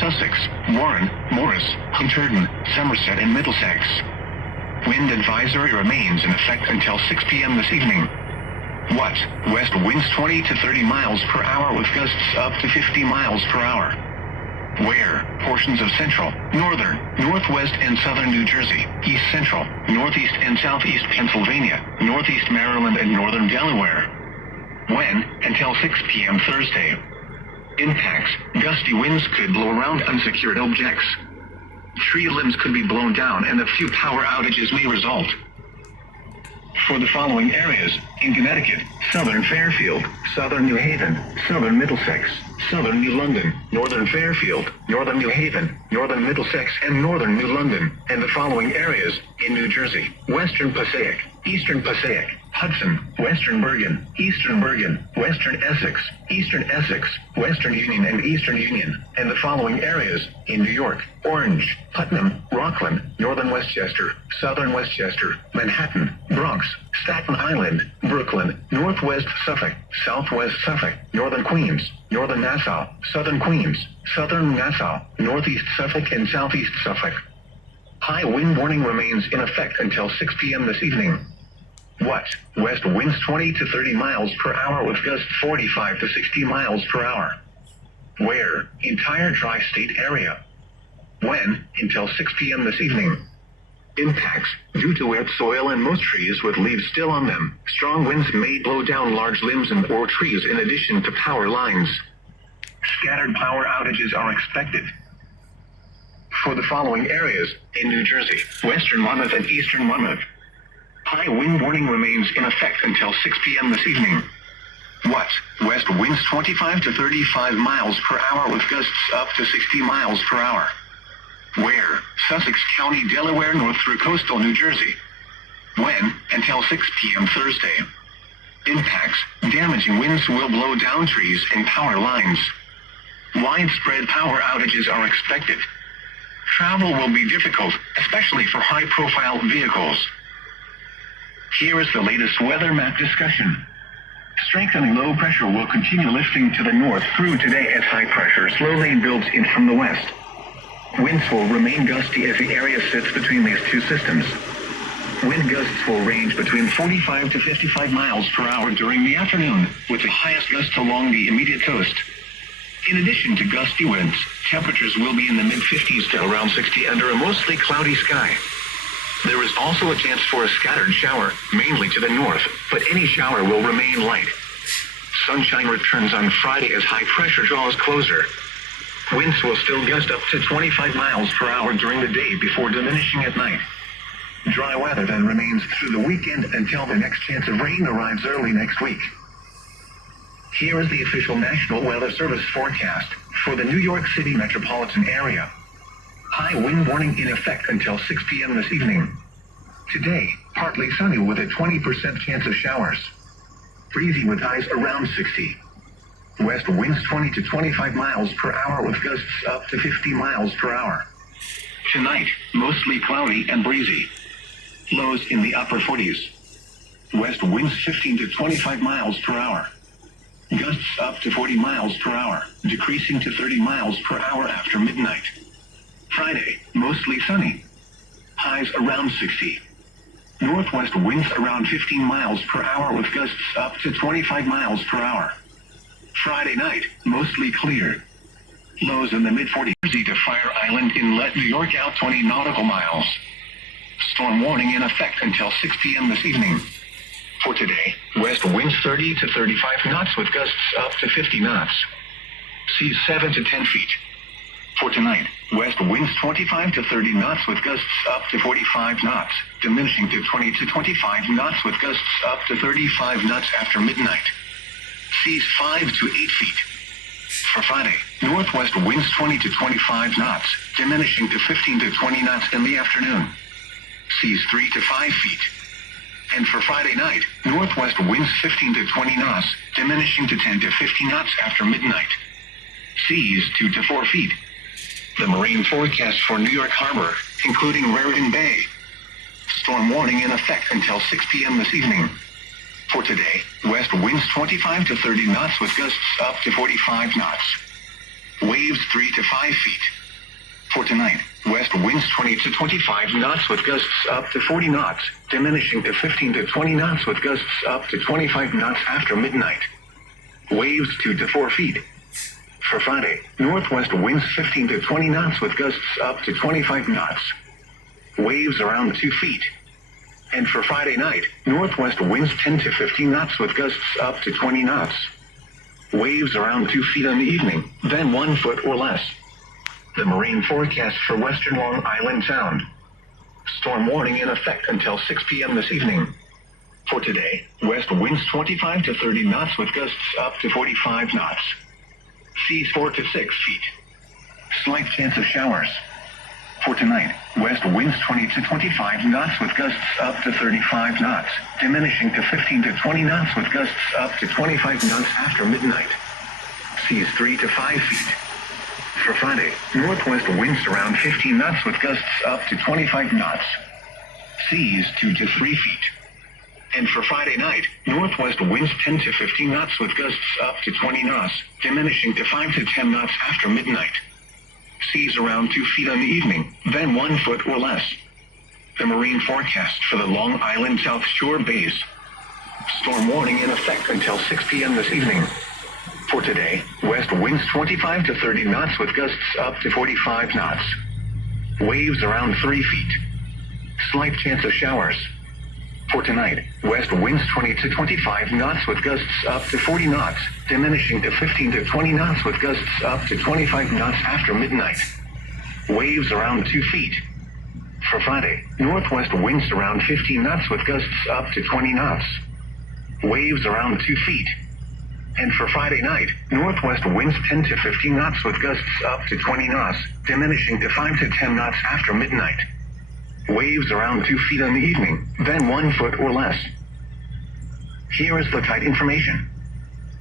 Sussex, Warren, Morris, Hunterdon, Somerset and Middlesex. Wind advisory remains in effect until 6 p.m. this evening. What? West winds 20 to 30 miles per hour with gusts up to 50 miles per hour. Where? Portions of central, northern, northwest and southern New Jersey, east central, northeast and southeast Pennsylvania, northeast Maryland and northern Delaware. When? Until 6 p.m. Thursday. Impacts: gusty winds could blow around unsecured objects. Tree limbs could be blown down and a few power outages may result. For the following areas: in Connecticut, southern Fairfield, southern New Haven, southern Middlesex, southern New London, northern Fairfield, northern New Haven, northern Middlesex and northern New London, and the following areas: in New Jersey, western Passaic, eastern Passaic, Hudson, western Bergen, eastern Bergen, western Essex, western Union and eastern Union, and the following areas: in New York, Orange, Putnam, Rockland, northern Westchester, southern Westchester, Manhattan, Bronx, Staten Island, Brooklyn, northwest Suffolk, southwest Suffolk, northern Queens, northern Nassau, southern Queens, southern Nassau, northeast Suffolk and southeast Suffolk. High wind warning remains in effect until 6 p.m. this evening. What? West winds 20 to 30 miles per hour with gusts 45 to 60 miles per hour. Where? Entire tri-state area. When? Until 6 p.m. this evening. Impacts: due to wet soil and most trees with leaves still on them, strong winds may blow down large limbs and or trees in addition to power lines. Scattered power outages are expected. For the following areas: in New Jersey, western Monmouth and eastern Monmouth. High wind warning remains in effect until 6 p.m. this evening. What? West winds 25 to 35 miles per hour with gusts up to 60 miles per hour. Where? Sussex County, Delaware, north through coastal New Jersey. When? Until 6 p.m. Thursday. Impacts: damaging winds will blow down trees and power lines. Widespread power outages are expected. Travel will be difficult, especially for high-profile vehicles. Here is the latest weather map discussion. Strengthening low pressure will continue lifting to the north through today as high pressure slowly builds in from the west. Winds will remain gusty as the area sits between these two systems. Wind gusts will range between 45 to 55 miles per hour during the afternoon, with the highest gusts along the immediate coast. In addition to gusty winds, temperatures will be in the mid-50s to around 60 under a mostly cloudy sky. There is also a chance for a scattered shower, mainly to the north, but any shower will remain light. Sunshine returns on Friday as high pressure draws closer. Winds will still gust up to 25 miles per hour during the day before diminishing at night. Dry weather then remains through the weekend until the next chance of rain arrives early next week. Here is the official National Weather Service forecast for the New York City metropolitan area. High wind warning in effect until 6 p.m. this evening. Today, partly sunny with a 20% chance of showers. Breezy with highs around 60. West winds 20 to 25 miles per hour with gusts up to 50 miles per hour. Tonight, mostly cloudy and breezy. Lows in the upper 40s. West winds 15 to 25 miles per hour. Gusts up to 40 miles per hour, decreasing to 30 miles per hour after midnight. Friday, mostly sunny. Highs around 60. Northwest winds around 15 miles per hour with gusts up to 25 miles per hour. Friday night, mostly clear. Lows in the mid-40s to Fire Island Inlet, New York out 20 nautical miles. Storm warning in effect until 6 p.m. this evening. For today, west winds 30 to 35 knots with gusts up to 50 knots. Seas 7 to 10 feet. For tonight, west winds 25 to 30 knots with gusts up to 45 knots, diminishing to 20 to 25 knots with gusts up to 35 knots after midnight. Seas 5 to 8 feet. For Friday, northwest winds 20 to 25 knots, diminishing to 15 to 20 knots in the afternoon. Seas 3 to 5 feet. And for Friday night, northwest winds 15 to 20 knots, diminishing to 10 to 15 knots after midnight. Seas 2 to 4 feet. The marine forecast for New York Harbor, including Raritan Bay. Storm warning in effect until 6 p.m. this evening. For today, west winds 25 to 30 knots with gusts up to 45 knots. Waves 3 to 5 feet. For tonight, west winds 20 to 25 knots with gusts up to 40 knots, diminishing to 15 to 20 knots with gusts up to 25 knots after midnight. Waves 2 to 4 feet. For Friday, northwest winds 15 to 20 knots with gusts up to 25 knots. Waves around 2 feet. And for Friday night, northwest winds 10 to 15 knots with gusts up to 20 knots. Waves around 2 feet in the evening, then 1 foot or less. The marine forecast for western Long Island Sound. Storm warning in effect until 6 p.m. this evening. For today, west winds 25 to 30 knots with gusts up to 45 knots. Seas 4 to 6 feet. Slight chance of showers. For tonight, west winds 20 to 25 knots with gusts up to 35 knots, diminishing to 15 to 20 knots with gusts up to 25 knots after midnight. Seas 3 to 5 feet. For Friday, northwest winds around 15 knots with gusts up to 25 knots. Seas 2 to 3 feet. And for Friday night, northwest winds 10 to 15 knots with gusts up to 20 knots, diminishing to 5 to 10 knots after midnight. Seas around 2 feet in the evening, then 1 foot or less. The marine forecast for the Long Island South Shore bays. Storm warning in effect until 6 p.m. this evening. For today, west winds 25 to 30 knots with gusts up to 45 knots. Waves around 3 feet. Slight chance of showers. For tonight, west winds 20 to 25 knots with gusts up to 40 knots, diminishing to 15 to 20 knots with gusts up to 25 knots after midnight. Waves around 2 feet. For Friday, northwest winds around 15 knots with gusts up to 20 knots. Waves around 2 feet. And for Friday night, northwest winds 10 to 15 knots with gusts up to 20 knots, diminishing to 5 to 10 knots after midnight. Waves around 2 feet in the evening, then 1 foot or less. Here is the tide information.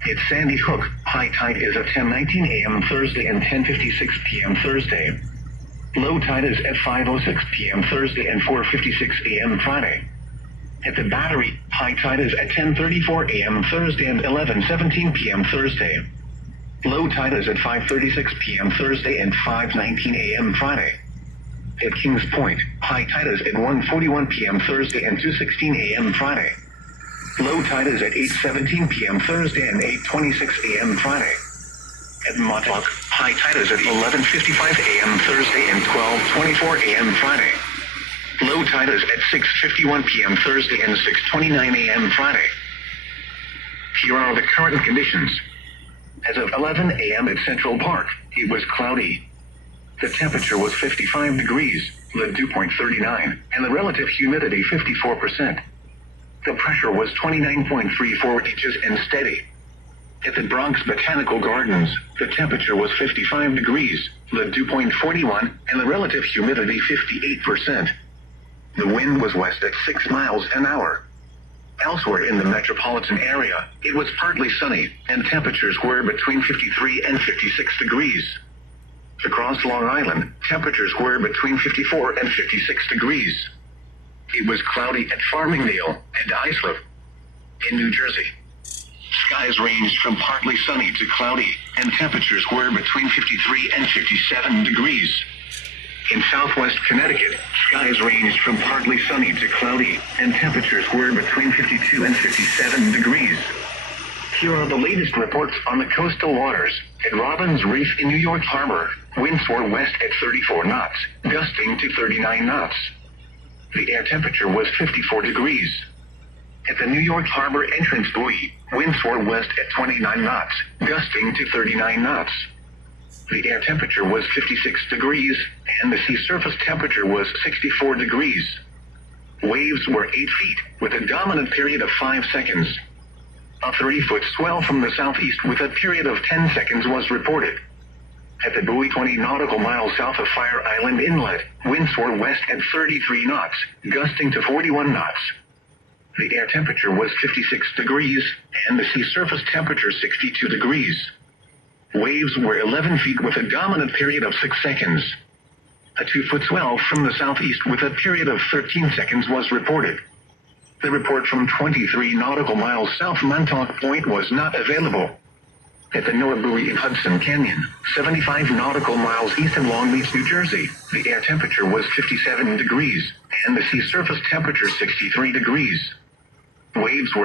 It's Sandy Hook. High tide is at 10:19 a.m. Thursday and 10:56 p.m. Thursday. Low tide is at 5:06 p.m. Thursday and 4:56 a.m. Friday. At the Battery, high tide is at 10:34 a.m. Thursday and 11:17 p.m. Thursday. Low tide is at 5:36 p.m. Thursday and 5:19 a.m. Friday. At Kings Point, high tide is at 1:41 p.m. Thursday and 2:16 a.m. Friday. Low tide is at 8:17 p.m. Thursday and 8:26 a.m. Friday. At Montauk, high tide is at 11:55 a.m. Thursday and 12:24 a.m. Friday. Low tide is at 6:51 p.m. Thursday and 6:29 a.m. Friday. Here are the current conditions. As of 11 a.m. at Central Park, it was cloudy. The temperature was 55 degrees, the dew point 39, and the relative humidity 54%. The pressure was 29.34 inches and steady. At the Bronx Botanical Gardens, the temperature was 55 degrees, the dew point 41, and the relative humidity 58%. The wind was west at 6 miles an hour. Elsewhere in the metropolitan area, it was partly sunny, and temperatures were between 53 and 56 degrees. Across Long Island, temperatures were between 54 and 56 degrees. It was cloudy at Farmingdale and Islip. In New Jersey, skies ranged from partly sunny to cloudy, and temperatures were between 53 and 57 degrees. In southwest Connecticut, skies ranged from partly sunny to cloudy, and temperatures were between 52 and 57 degrees. Here are the latest reports on the coastal waters. At Robbins Reef in New York Harbor, winds were west at 34 knots, gusting to 39 knots. The air temperature was 54 degrees. At the New York Harbor entrance buoy, winds were west at 29 knots, gusting to 39 knots. The air temperature was 56 degrees, and the sea surface temperature was 64 degrees. Waves were 8 feet, with a dominant period of 5 seconds. A 30-foot swell from the southeast with a period of 10 seconds was reported. At the buoy 20 nautical miles south of Fire Island Inlet, winds were west at 33 knots, gusting to 41 knots. The air temperature was 56 degrees, and the sea surface temperature 62 degrees. Waves were 11 feet with a dominant period of 6 seconds. A 2-foot swell from the southeast with a period of 13 seconds was reported. The report from 23 nautical miles south Montauk Point was not available. at the Noaburi in Hudson Canyon, 75 nautical miles east of Long Beach, New Jersey. The air temperature was 57 degrees, and the sea surface temperature 63 degrees. Waves were